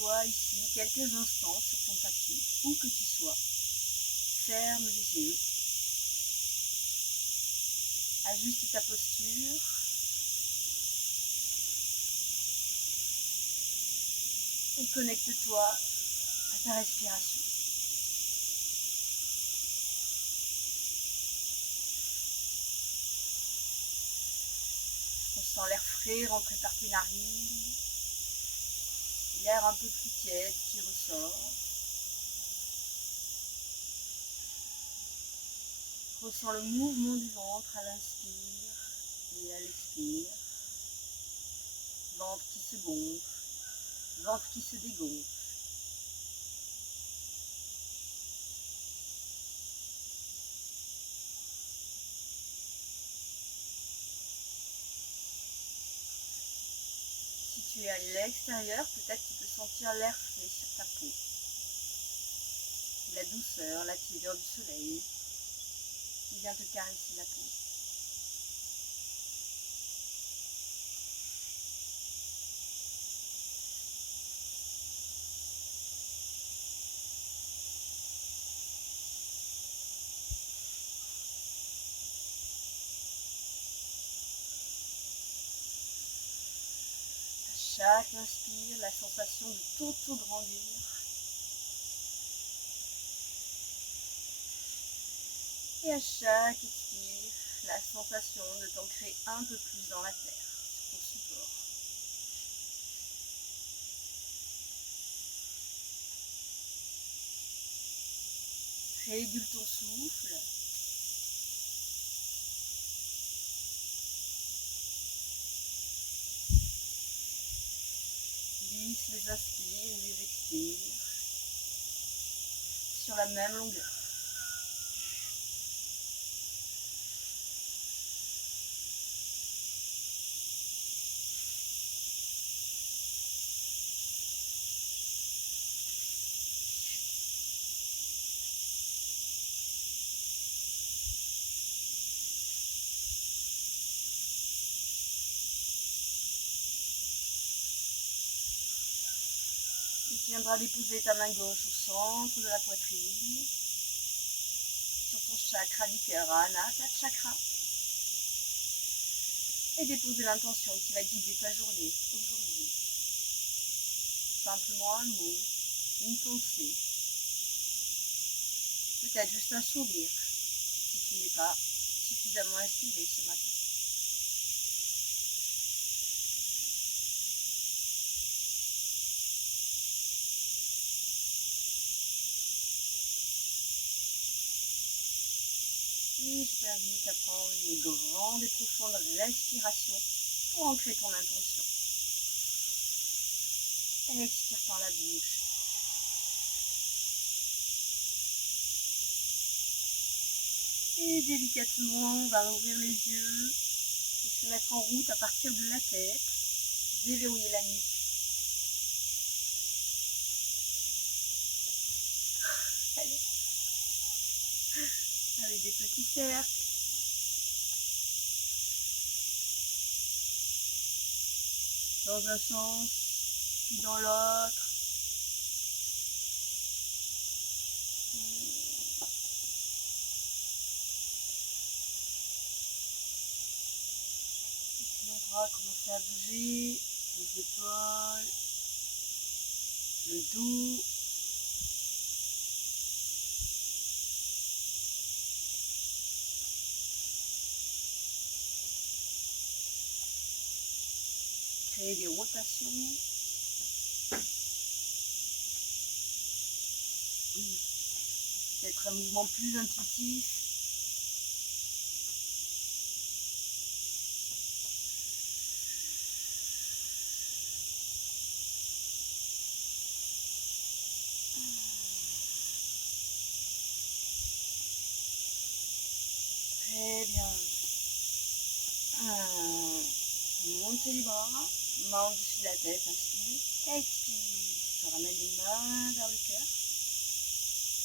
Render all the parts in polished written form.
Pose-toi ici quelques instants sur ton tapis, où que tu sois. Ferme les yeux. Ajuste ta posture. Et connecte-toi à ta respiration. On sent l'air frais rentrer par tes narines, l'air un peu plus tiède qui ressort. Ressens le mouvement du ventre à l'inspire et à l'expire. Ventre qui se gonfle, ventre qui se dégonfle. Si tu es à l'extérieur, peut-être tu peux sentir l'air frais sur ta peau. La douceur, la tiédeur du soleil qui vient te caresser la peau. Chaque inspire, la sensation de t'auto-grandir. Et à chaque expire, la sensation de t'ancrer un peu plus dans la terre, sur ton support. Régule ton souffle. Lisse les inspires et les expires sur la même longueur. Et tu viendras déposer ta main gauche au centre de la poitrine, sur ton chakra du cœur, Anahata Chakra. Et déposer l'intention qui va guider ta journée aujourd'hui. Simplement un mot, une pensée, peut-être juste un sourire, si tu n'es pas suffisamment inspiré ce matin. Et je t'invite à prendre une grande et profonde respiration pour ancrer ton intention. Expire par la bouche. Et délicatement, on va ouvrir les yeux et se mettre en route à partir de la tête. Déverrouiller la nuque. Allez. Avec des petits cercles. Dans un sens, puis dans l'autre. Et puis on pourra commencer à bouger les épaules, le dos. Créer des rotations. Peut-être un mouvement plus intuitif. Très bien. Montez les bras, main au-dessus de la tête, inspire, expire. Je ramène les mains vers le cœur.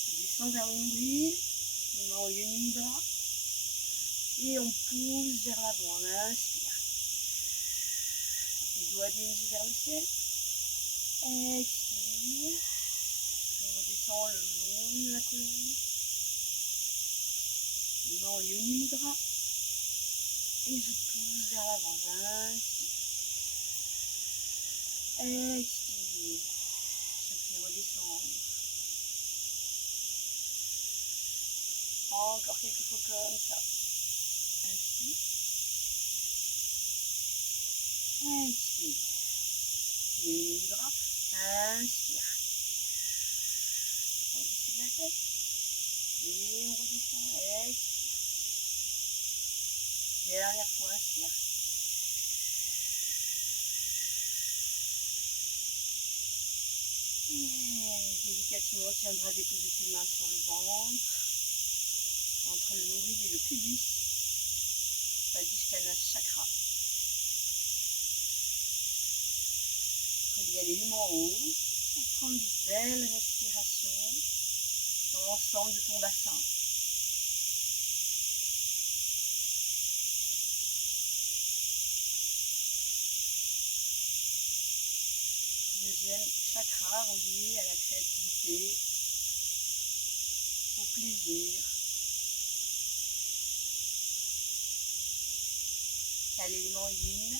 Je descends vers le nombril, les mains au Yoni-Mudra. Et on pousse vers l'avant, on inspire. Les doigts dirigés vers le ciel. Expire. Je redescends le long de la colonne. Les mains en Yoni Mudra. Et je pousse vers l'avant. J'inspire. Expire. Je fais redescendre. Encore quelques fois comme ça. Inspire. Expire. Yoni Mudra. Inspire. Au-dessus de la tête. Et on redescend. Expire. Dernière fois, inspire. Et délicatement, tu viendras déposer tes mains sur le ventre, entre le nombril et le pubis, Svadhisthana chakra. Relié à l'élément en haut, en prendre de belles respirations dans l'ensemble de ton bassin. Deuxième chakra relié à la créativité, au plaisir, à l'élément yin.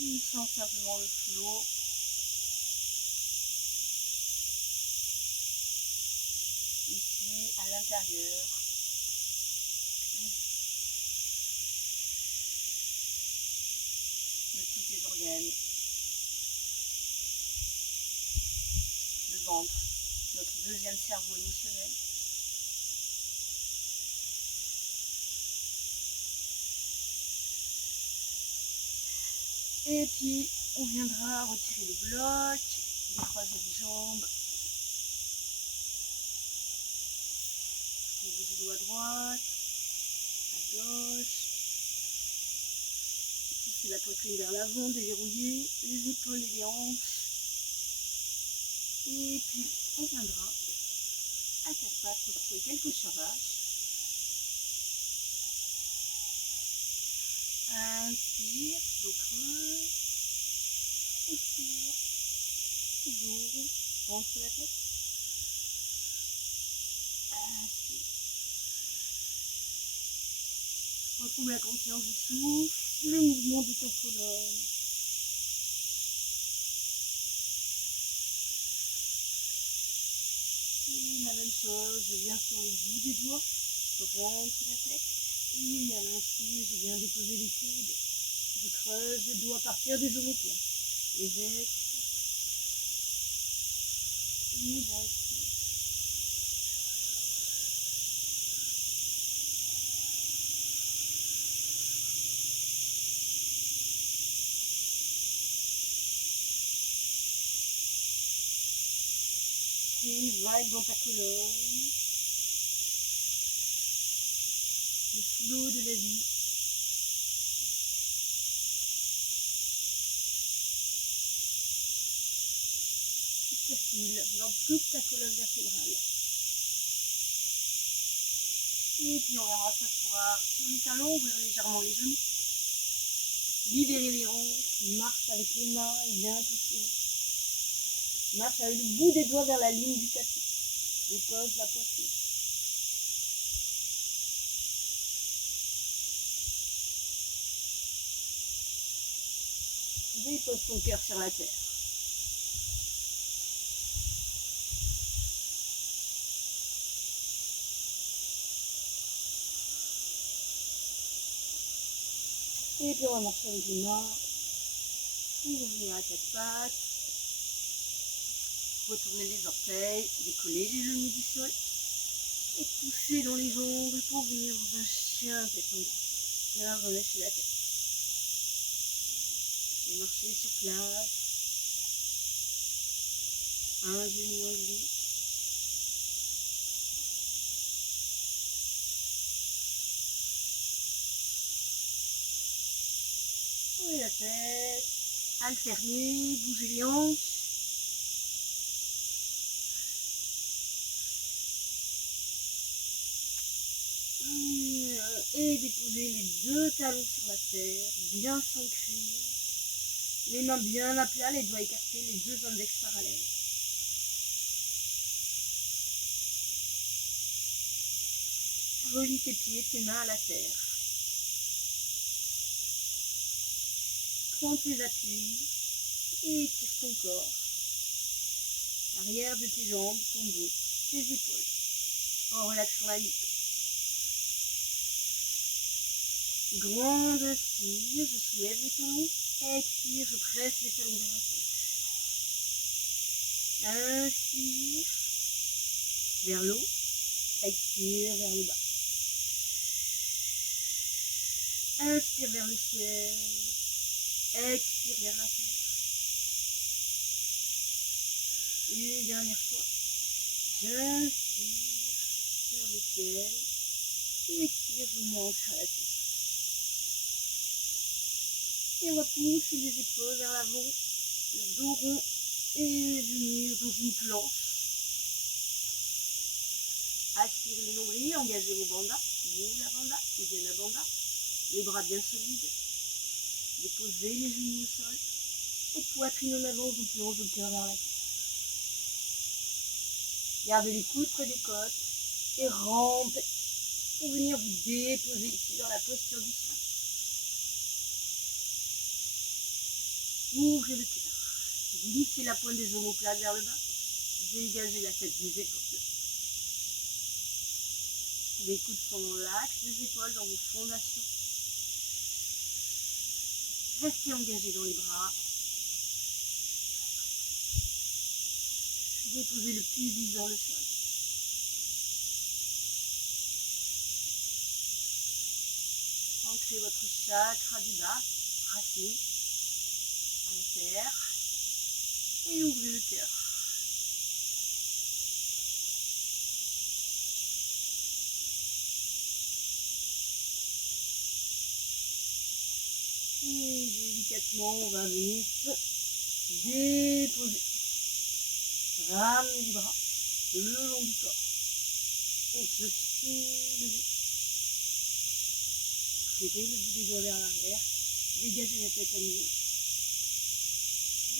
On sent simplement le flot. Ici, à l'intérieur. De tous tes organes. Le ventre, notre deuxième cerveau émotionnel. Et puis, on viendra retirer le bloc, décroiser les jambes. Les genoux à droite, à gauche. Pousser la poitrine vers l'avant, déverrouiller les épaules et les hanches. Et puis, on viendra à quatre pattes retrouver quelques chavaches. Inspire, dos creux. Expire, ouvre, rentre la tête. Inspire. Retrouve la conscience du souffle, le mouvement de ta colonne. Et la même chose, je viens sur le bout des doigts, je rentre la tête. Et à l'inspire, je viens déposer les coudes. Je creuse les doigts à partir des omoplates. Et j'expire. Et j'inspire. Et vague dans ta colonne. Le flot de la vie. Qui circule dans toute ta colonne vertébrale. Et puis on viendra s'asseoir sur les talons, ouvrir légèrement les genoux. Libérer les hanches, marche avec les mains, bien pousser. Marche avec le bout des doigts vers la ligne du tapis. Dépose la poitrine. Dépose ton cœur sur la terre. Et puis on va marcher avec les mains. Ouvrir à quatre pattes. Retourner les orteils, décoller les genoux du sol. Et pousser dans les jambes pour venir dans un chien détendu. Bien relâcher la tête. Et marcher sur place. Un genou. Tournez la tête. Alterner, bouger les hanches. Et déposez les deux talons sur la terre, bien s'ancrer. Les mains bien à plat, les doigts écartés, les deux index parallèles. Relie tes pieds, tes mains à la terre. Prends tes appuis et étire ton corps. L'arrière de tes jambes, ton dos, tes épaules. En relaxant la nuque. Grande inspire, je soulève les talons. Expire, je presse les talons vers la terre. Inspire vers l'eau. Expire vers le bas. Inspire vers le ciel. Expire vers la terre. Une dernière fois. J'inspire vers le ciel. Et expire, je monte à la terre. Et on va pousser les épaules vers l'avant, le dos rond et les genoux dans une planche. Aspirez le nombril, engagez vos bandas, Mula Bandha, Uddiyana Bandha, les bras bien solides. Déposez les genoux au sol et poitrine en avant, je plonge le cœur vers la terre. Gardez les coudes près des côtes et rampez pour venir vous déposer ici dans la posture du sol. Ouvrez le cœur. Glissez la pointe des omoplates vers le bas. Dégagez la tête des épaules. Les coudes sont dans l'axe des épaules, dans vos fondations. Restez engagés dans les bras. Déposez le pubis dans le sol. Ancrez votre chakra du bas, racine, à la terre. Et ouvrez le cœur. Et délicatement, on va venir se déposer. Ramenez les bras le long du corps. Et se soulever. Mettez le bout des doigts vers l'arrière. Dégagez la tête à nouveau.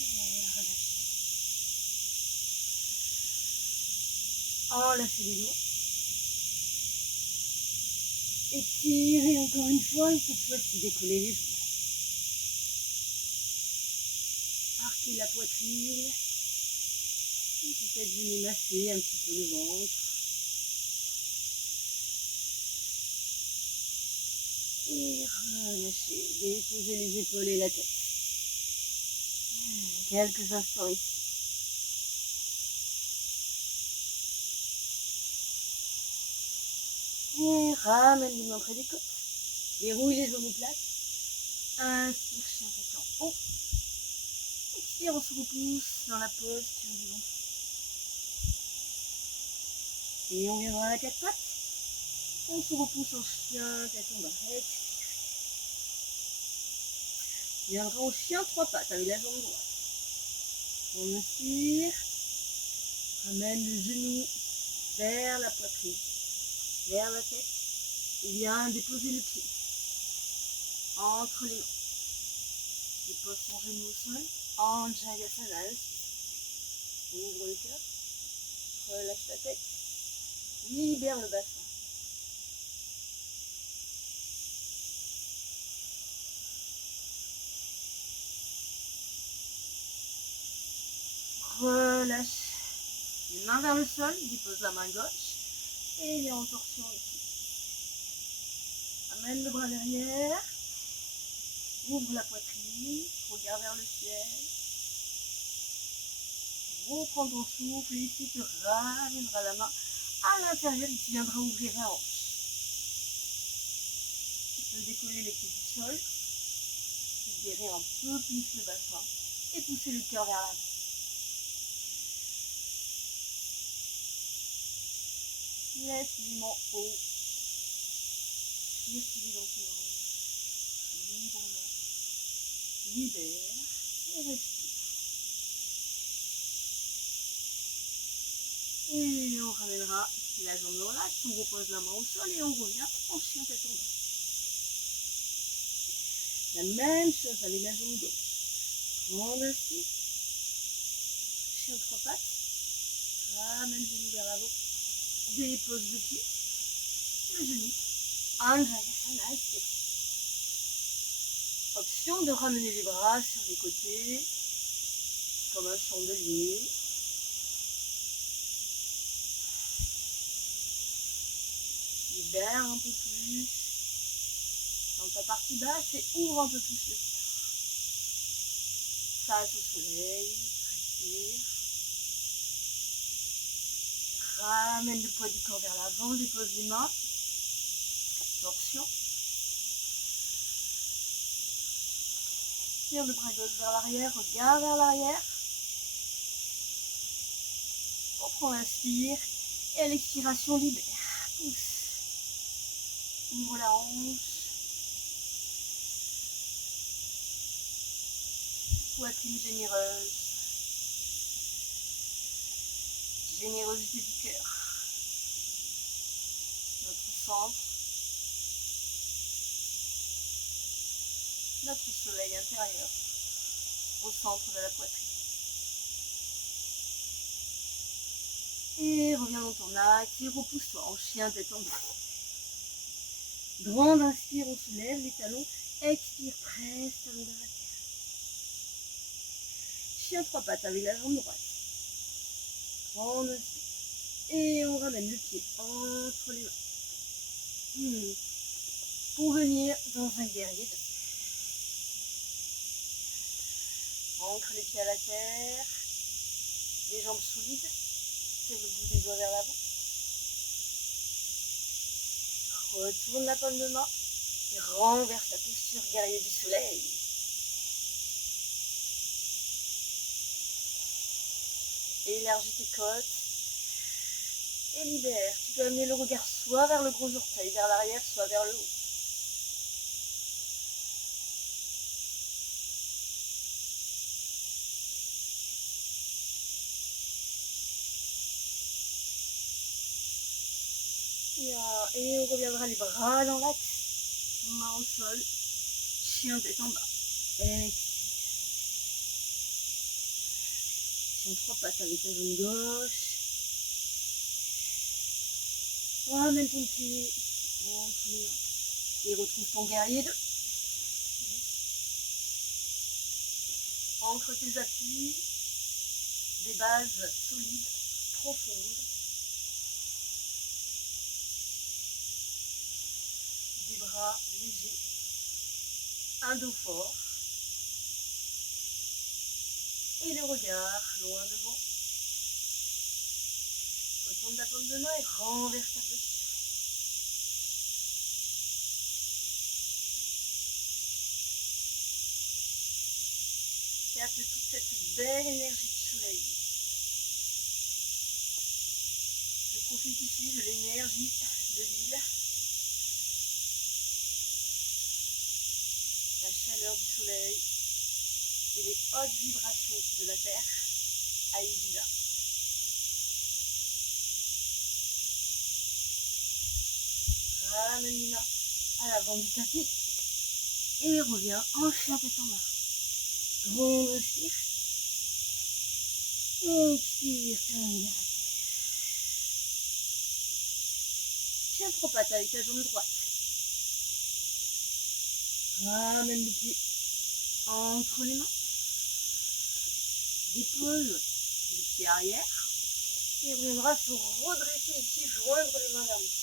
Et relâchez. Enlacez les doigts. Étirez encore une fois et cette fois-ci décollez les jambes. Arquez la poitrine. Et peut-être venez masser un petit peu le ventre. Et relâchez. Déposez les épaules et la tête. Quelques instants ici. Et ramène les mains près des côtes. Dérouille les omoplates. Inspire, chien tête en haut. Expire, on se repousse dans la posture du ventre. Et on viendra à la quatre pattes. On se repousse en chien, tête en bas. Expire. On viendra en chien trois pattes avec la jambe droite. On inspire. Ramène le genou vers la poitrine, vers la tête. Et viens déposer le pied entre les mains. Dépose ton genou au sol. Anjaneyasana. Ouvre le cœur. Relâche ta tête. Libère le bassin. Relâche. Les mains vers le sol. Dépose la main gauche. Et viens en torsion ici. Amène le bras derrière. Ouvre la poitrine. Regarde vers le ciel. Reprends ton souffle. Et ici, tu ramèneras la main à l'intérieur et tu viendras ouvrir la hanche. Tu peux décoller les pieds du sol. Libérer un peu plus le bassin. Et pousser le cœur vers l'avant. Laisse les mains haut. Circuler dans tes hanches. Librement. Libère. Et respire. Et on ramènera la jambe relaxe. On repose la main au sol et on revient en chien tête en bas. La même chose avec la jambe gauche. Grande inspire. Chien trois pattes. Ramène le genou vers l'avant. Dépose le pied. Le genou. Anjayasana, inspire. Option de ramener les bras sur les côtés, comme un chandelier. Libère un peu plus. Dans ta partie basse et ouvre un peu plus le cœur. Face au soleil, respire. Ramène le poids du corps vers l'avant, dépose les mains. Torsion. Tire le bras gauche vers l'arrière, regarde vers l'arrière. Reprends l'inspire et à l'expiration libère. Pousse. Ouvre la hanche. Poitrine généreuse. Générosité du cœur. Notre centre. Notre soleil intérieur. Au centre de la poitrine. Et reviens dans ton axe et repousse-toi en chien détendu. Grande inspire, on soulève les talons. Expire, presse talons vers la terre. Chien trois pattes avec la jambe droite. Grande inspire. Et on ramène le pied entre les mains. Pour venir dans un guerrier 2. Ancre les pieds à la terre. Les jambes solides. Tire le bout des doigts vers l'avant. Retourne la paume de main et renverse ta posture guerrier du soleil. Élargis tes côtes et libère. Tu peux amener le regard soit vers le gros orteil, vers l'arrière, soit vers le haut. Et on reviendra les bras dans l'axe. Main au sol. Chien tête en bas. Expire. Chien trois pattes avec la jambe gauche. Ramène ton pied entre les mains. Et retrouve ton guerrier 2. Ancre tes appuis. Des bases solides, profondes. Des bras légers. Un dos fort. Et le regard loin devant. Retourne ta paume de main et renverse ta posture. Capte toute cette belle énergie du soleil. Je profite ici de l'énergie de l'île. La chaleur du soleil et les hautes vibrations de la terre à Ibiza. Ramène les mains à l'avant du tapis et reviens en chien tête en bas. Grande inspire. Expire, termine la terre. Chien trois pattes avec ta jambe droite. Ramène le pied entre les mains. Dépose le pied arrière. Et on reviendra se redresser ici, joindre les mains vers le ciel.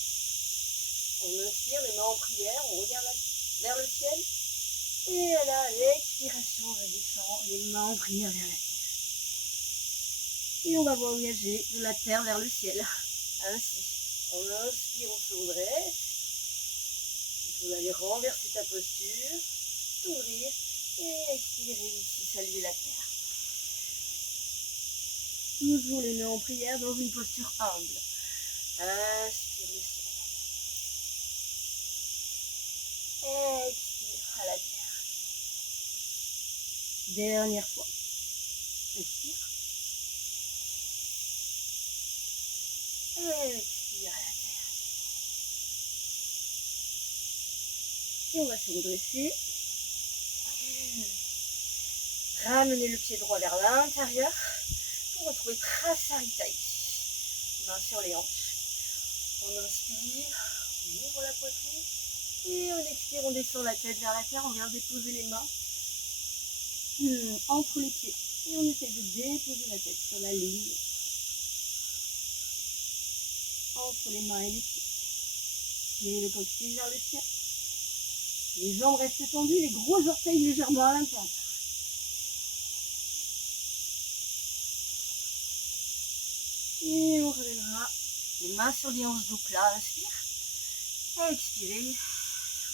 On inspire, les mains en prière, on regarde vers le ciel. Et à l'expiration, on redescend les mains en prière vers la terre. Et on va voyager de la terre vers le ciel. Ainsi, on inspire, on se redresse. Tu peux aller renverser ta posture, t'ouvrir et expirer ici, saluer la terre. Toujours les mains en prière dans une posture humble. Inspire le ciel. Expire à la terre. Dernière fois. Inspire. Expire à la terre. Et on va se redresser. Ramenez le pied droit vers l'intérieur pour retrouver Trasarita ici. Main sur les hanches. On inspire, on ouvre la poitrine. Et on expire, on descend la tête vers la terre. On vient déposer les mains entre les pieds. Et on essaie de déposer la tête sur la ligne entre les mains et les pieds. Tirez le coccyx vers le ciel. Les jambes restent tendues, les gros orteils légèrement à l'intérieur. Et on ramènera les mains sur les hanches dos plat. Inspire. Expirez.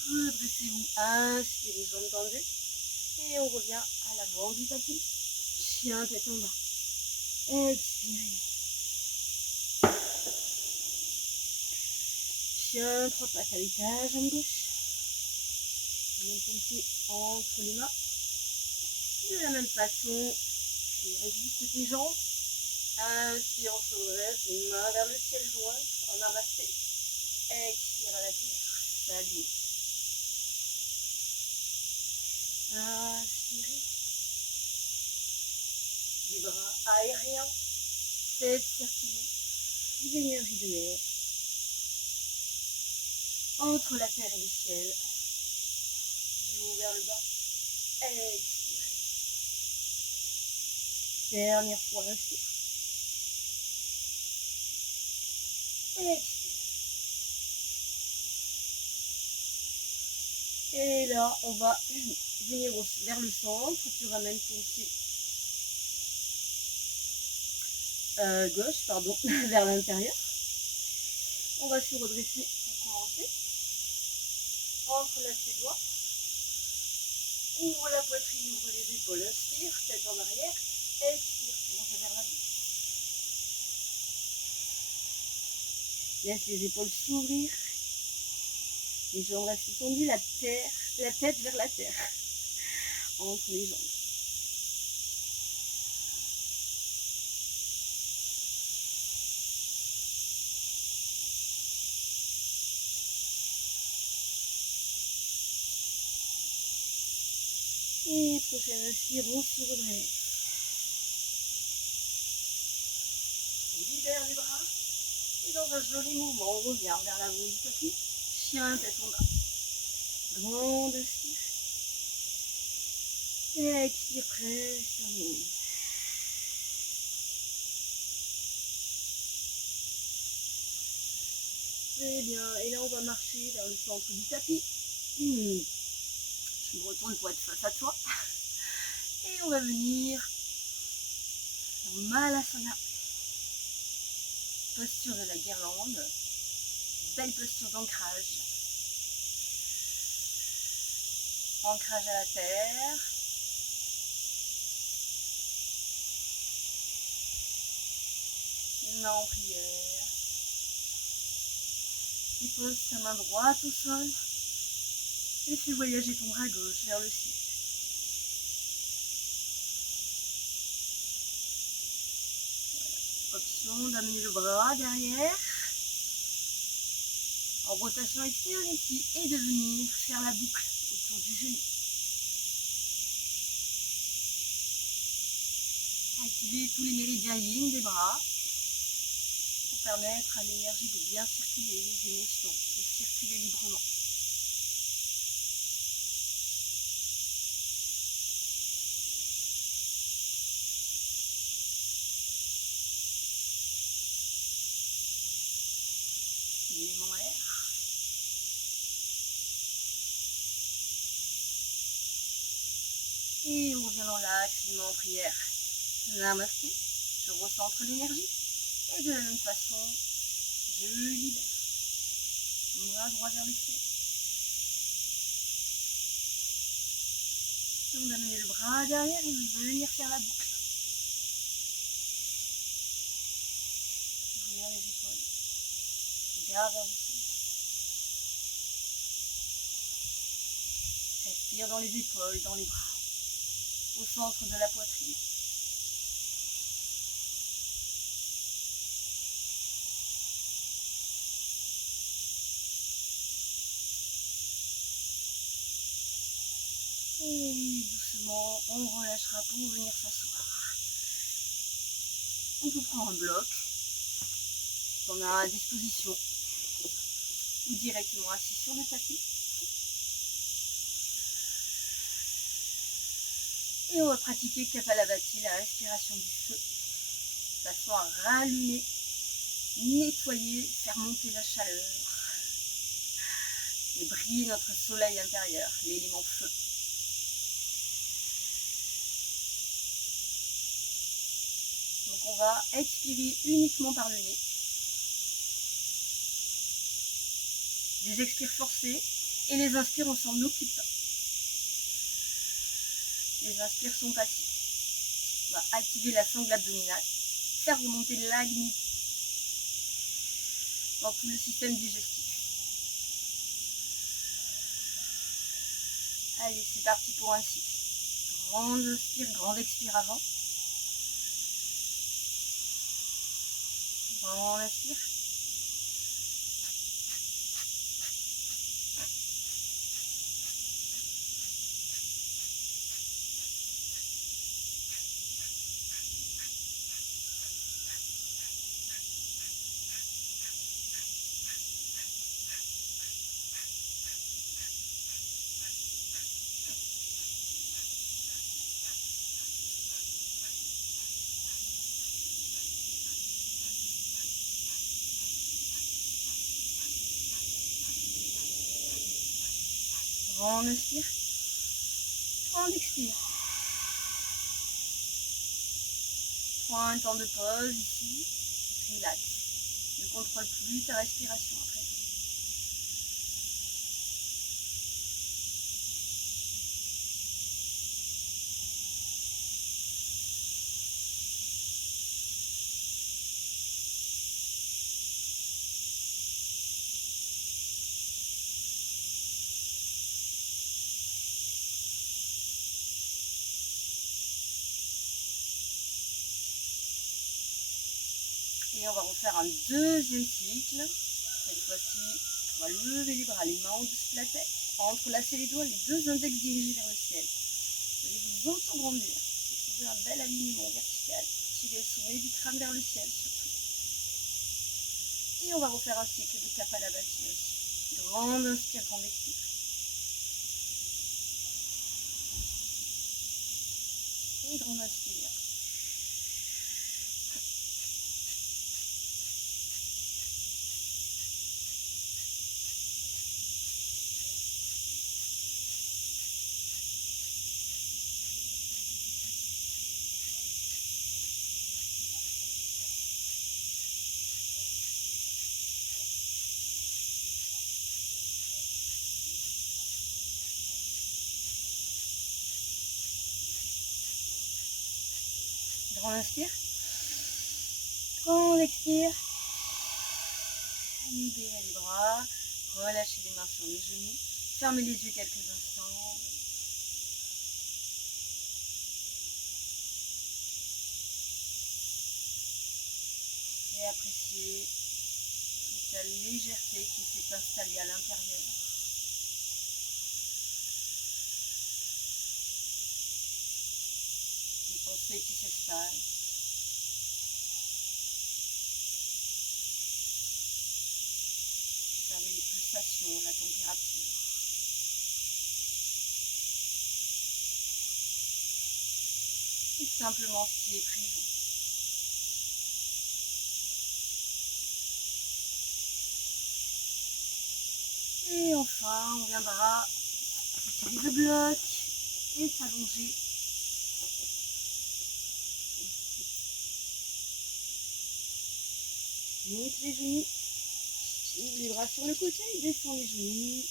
Redressez-vous. Inspirez, jambes tendues. Et on revient à l'avant du tapis. Chien tête en bas. Expirez. Chien, 3 pattes à l'étage, jambe gauche. Mets ton pied entre les mains. De la même façon, tu ajustes tes jambes. Inspire, on se redresse, les mains vers le ciel jointes, en namasté. Expire à la terre, salut. Inspirez. Les bras aériens. Faites circuler l'énergie de l'air entre la terre et le ciel. Du haut vers le bas. Expirez. Dernière fois, inspire. Expire. Et là, on va venir vers le centre. Tu ramènes ton pied gauche, vers l'intérieur. On va se redresser pour commencer. Entrelace les doigts. Ouvre la poitrine, ouvre les épaules. Inspire, tête en arrière. Expire, plonge vers l'avant. Laisse les épaules s'ouvrir. Les jambes restent tendues, la tête vers la terre. Entre les jambes. Et prochaine inspire, on se redresse. On libère les bras. Et dans un joli mouvement, on revient vers l'avant du tapis. Chien, tête en bas. Grande inspire. Et expire, presse, termine. Très bien. Et là, on va marcher vers le centre du tapis. Je me retourne pour être face à toi. Et on va venir dans Malasana. Posture de la guirlande. Belle posture d'ancrage. Ancrage à la terre. Main en prière. Dépose ta main droite au sol. Et fais voyager ton bras gauche vers le ciel. Voilà. Option d'amener le bras derrière. En rotation externe ici. Et de venir faire la boucle autour du genou. Activez tous les méridiens yin des bras. Pour permettre à l'énergie de bien circuler, les émotions, de circuler librement. L'élément air. Et on revient dans l'axe, main en prière. Namasté, je recentre l'énergie. Et de la même façon, je libère. Mon bras droit vers le ciel. Et on va amener le bras derrière et venir faire la boucle. Regarde les épaules. Regarde vers le ciel. Respire dans les épaules, dans les bras. Au centre de la poitrine. Et doucement doucement, on relâchera pour venir s'asseoir. On peut prendre un bloc qu'on a à disposition ou directement assis sur le tapis. Et on va pratiquer Kapalabhati, la respiration du feu, de façon à rallumer, nettoyer, faire monter la chaleur et briller notre soleil intérieur, l'élément feu. Donc on va expirer uniquement par le nez. Des expires forcés et les inspires on s'en occupe pas. Les inspires sont passifs. On va activer la sangle abdominale, faire remonter l'agni dans tout le système digestif. Allez, c'est parti pour un cycle. Grande inspire, grande expire avant. Grande inspire. Grande inspire. Grande expire. Prends un temps de pause ici. Relax. Ne contrôle plus ta respiration à présent. Et on va refaire un deuxième cycle. Cette fois-ci, on va lever les bras, les mains au-dessus de la tête. Entrelacer les doigts, les deux index dirigés vers le ciel. Vous allez vous auto-grandir. Trouvez un bel alignement vertical. Tirez le sommet du crâne vers le ciel surtout. Et on va refaire un cycle de Kapalabhati aussi. Grande inspire, grande expire. Et grande inspire. Grande inspire. Grande expire. Libérez les bras. Relâchez les mains sur les genoux. Fermez les yeux quelques instants. Et appréciez toute la légèreté qui s'est installée à l'intérieur. Les pensées qui s'espacent. Observez les pulsations, la température. Et simplement ce qui est présent. Et enfin, on viendra utiliser le bloc et s'allonger. Monte les genoux. Ouvre les bras sur le côté, descend les genoux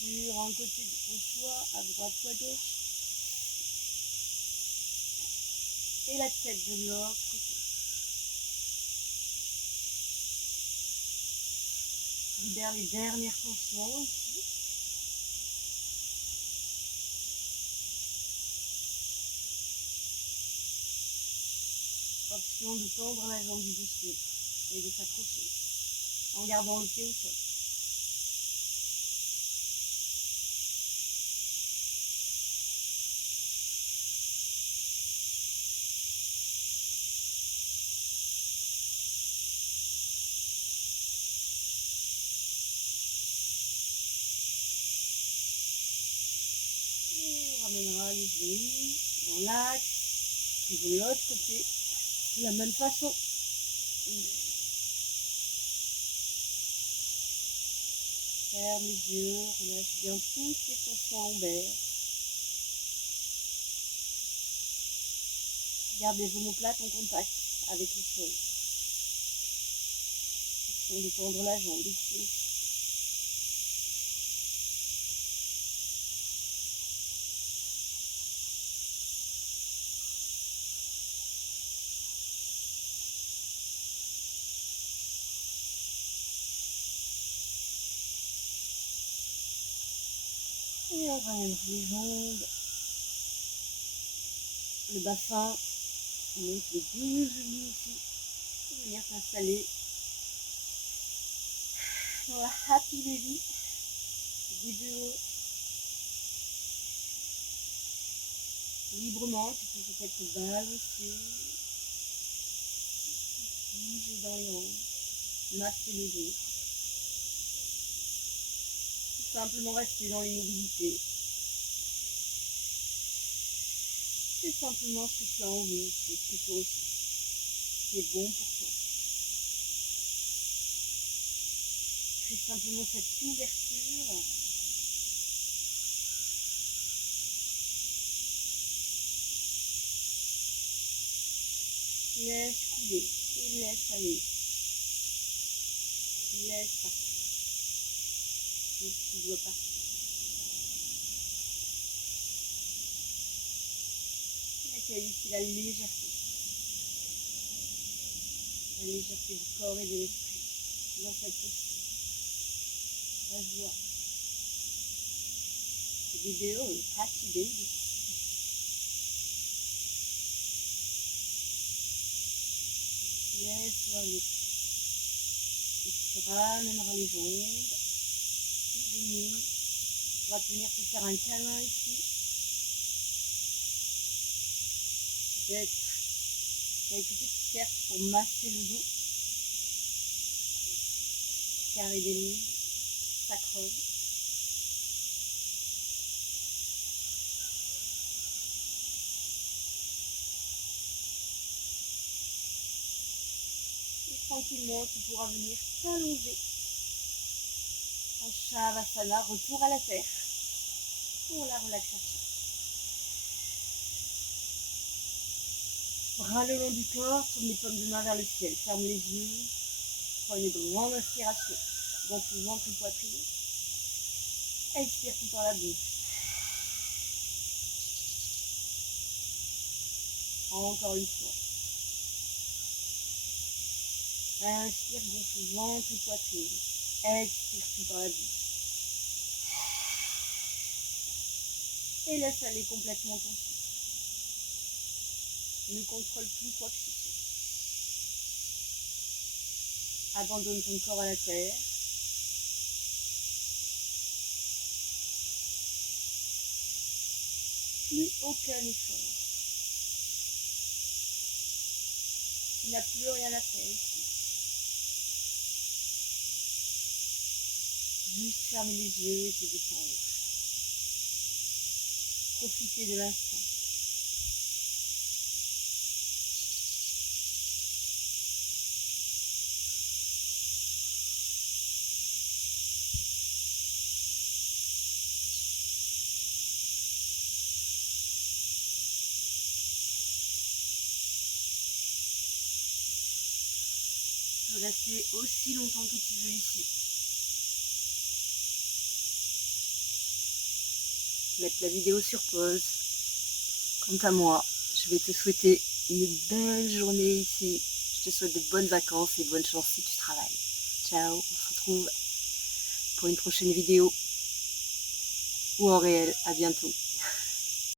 sur un côté de ton choix, à droite ou à gauche. Et la tête de l'autre côté. Libère les dernières tensions ici. Option de tendre la jambe du dessus et de s'accrocher en gardant le pied au sol. ramènera les genoux dans l'axe, puis de l'autre côté, de la même façon. Ferme les yeux, relâche bien toutes les tensions lombaires. Garde les omoplates en contact avec le sol. Attention de tendre la jambe ici. Et on ramène les jambes, le bassin, on monte les deux genoux ici pour venir s'installer dans la happy baby, vidéo librement, tu peux peut-être te balancer, bouger dans les hanches, masser le dos, tout simplement rester dans l'immobilité. C'est simplement ce que tu as envie, c'est ce que tu ressens, qui est bon pour toi. Fais simplement cette ouverture. Laisse couler et laisse aller. Laisse partir. Tout ce qui doit partir. Accueille ici la légèreté. La légèreté du corps et de l'esprit dans cette posture. La joie. Cette vidéo est happy baby. Laisse-toi aller. Et tu ramèneras les jambes, les genoux. Tu vas venir te faire un câlin ici. Peut-être quelques petites cercles pour masser le dos. Carré des muscles, sacrum. Tranquillement, tu pourras venir t'allonger en Shavasana, retour à la terre pour la relaxation. Bras le long du corps, tourne les paumes de main vers le ciel, ferme les yeux, prends une grande inspiration, gonfle le ventre et poitrine, expire tout par la bouche. Encore une fois. Inspire, gonfle le ventre et poitrine. Expire tout par la bouche. Et laisse aller complètement ton souffle. Ne contrôle plus quoi que ce soit. Abandonne ton corps à la terre. Plus aucun effort. Il n'y a plus rien à faire ici. Juste fermer les yeux et te détendre. Profiter de l'instant. Tu peux rester aussi longtemps que tu veux ici. Mettre la vidéo sur pause. Quant à moi, je vais te souhaiter une belle journée ici. Je te souhaite de bonnes vacances et bonne chance si tu travailles. Ciao, on se retrouve pour une prochaine vidéo ou en réel. À bientôt.